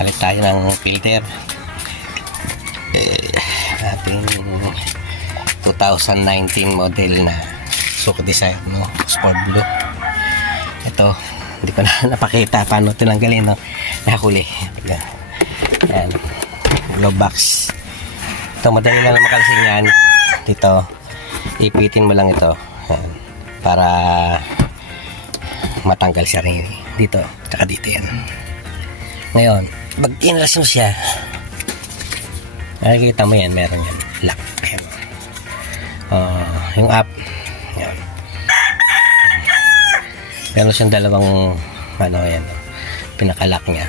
palit tayo ng filter. Ating 2019 model na Suzuki Desire, no? Sport Blue. Ito, hindi ko na napakita paano tinanggalin, no? Nakahuli. Ayan, glove box. Ito, madali lang na makalising yan. Dito, ipitin mo lang ito. Ayan, para matanggal siya rin dito, tsaka dito yan. Ngayon, pag inlas mo siya, nakikita mo yan, meron yan, lock. Ayan. Yung up, ayan. Meron siyang dalawang ano, ayan, pinakalock niya.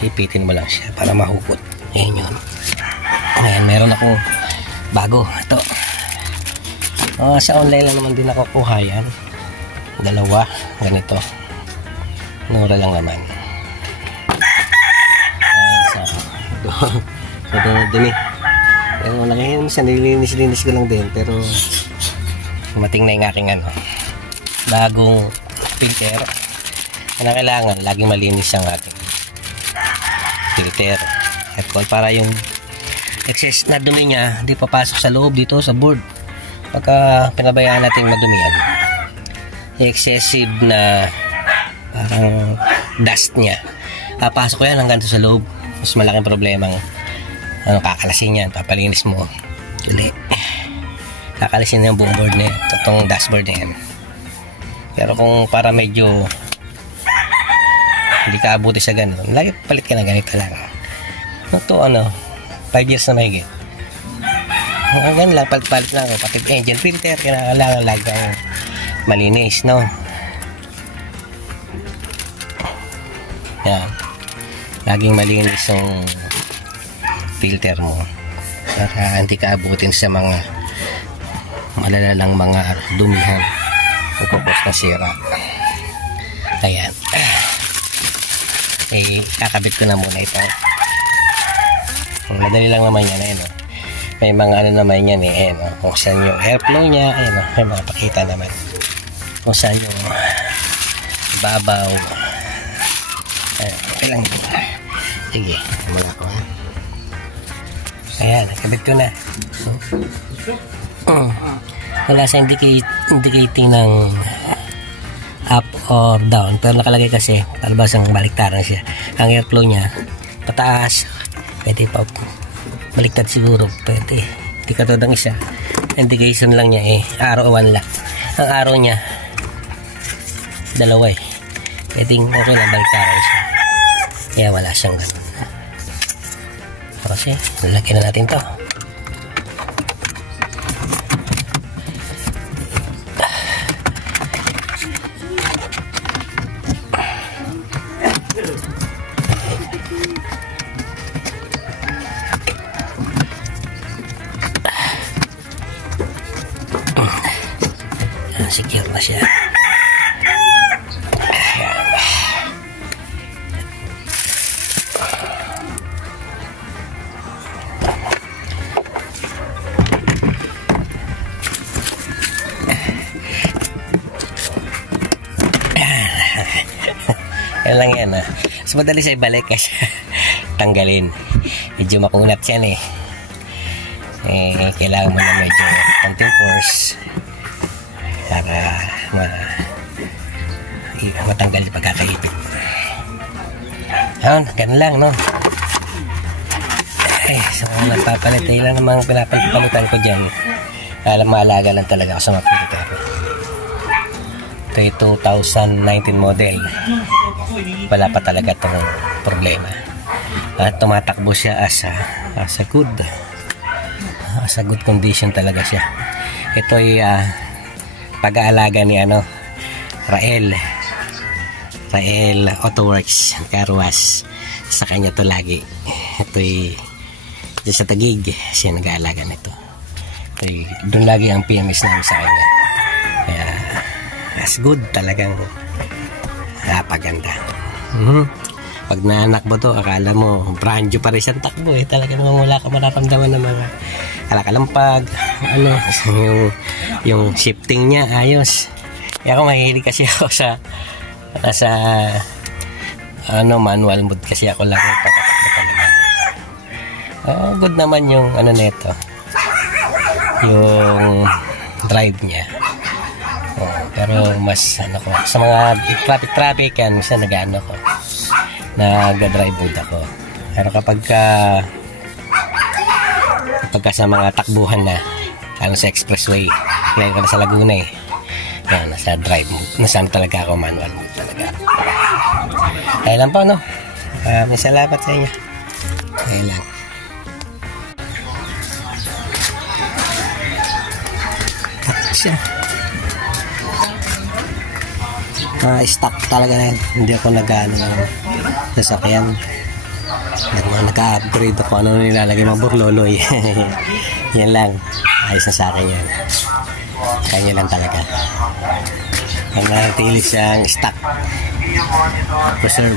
Ipitin mo lang siya para mahukot. Ayan yun. Ayan, meron akong bago. Ito. Sa online lang naman din ako kuha yan. Dalawa. Ganito. Mura lang naman. Ayan, so dumi. Pero malaki sa nilinis ko lang din. Pero mating na yung aking ano, bagong filter. Na kailangan laging malinis ang ating filter aircon para yung excess na dumi niya di papasok sa loob dito sa board. Pagka pinabayaan natin madumihan, excessive na parang dust niya, papasok yan hanggang sa loob. Mas malaking problemang ano, kakalasin yan, papalinis mo uli, kakalasin na yung buong board na yan, itong dashboard na yan. Pero kung para medyo hindi ka abuti sa ganun, lagi palit ka na ganito lang. Ito ano, 5 years na mahigit. Ganun lang, palit lang ako. Pati engine filter, kailangan lagi ang malinis, no? Yan. Laging malinis yung filter mo. Para hindi ka abutin sa mga malalalang mga dumihan o kapos na sira. Ayan. Kakabit ko na muna ito. Madali lang naman yan, no? May mga ano naman yan, no? Kung saan yung airflow niya, no? May mga pakita naman kung saan yung babaw. Okay lang ito. Sige, muna ko. Ayan, nakabit ko na. Wala sa indicating ng up or down, pero nakalagay kasi palabas ang baliktaran siya. Ang airflow niya pataas, pwede pa baliktad siguro, pwede. Hindi katulad ng isa, indication lang niya arrow 1 lang. Ang arrow niya dalawa pwedeng okay na baliktaran siya, kaya wala siyang ganun. Kasi lalagyan na natin to. Secure na siya. Yan lang yan, So madali sa ibalik kasi tanggalin. Medyo makunat yan kailangan mo na medyo konting force para matanggal yung pagkakaipit. Yan, ganun lang, no? So nagpapalit, lang namang pinapalitan ko dyan. Maalaga lang talaga ako sa mga filter. Ito yung 2019 model. Wala pa talaga itong problema. At tumatakbo siya as a good condition talaga siya. Ito ay pag-aalaga ni Rael Autoworks Carwas. Sa kanya to lagi. Ito ay sa Taguig siya nag-aalaga nito. Doon lagi ang PMS namin sa kanya. Kaya as good, talagang napaganda. Pag naanakbo to, akala mo brand new pa rin siyang takbo talagang wala ka mararamdaman ng mga kalakalampag, yung shifting niya ayos. Kaya ako mahilig kasi ako sa manual mode kasi ako lang Good naman yung ano nito. Yung drive niya. Pero mas ano ko, sa mga traffic yan, minsan nag-ano ko. Nag-drive mode ako. Pero kapag sa mga takbuhan na, ano sa expressway, ngayon ko na sa Laguna eh. Yan, nasa drive mode. Nasaan talaga ako, manual mode talaga. Kaya lang po, no? May salamat sa inyo. Kaya lang. Siya. Stock talaga na yun. Hindi ako nag-ano ng sasakyan. Nag-upgrade ako. Ano nilalagay mga burloloy. Yan lang. Ayos na sa akin yan. Kanya lang talaga. Ang natili siyang stock. Preserve.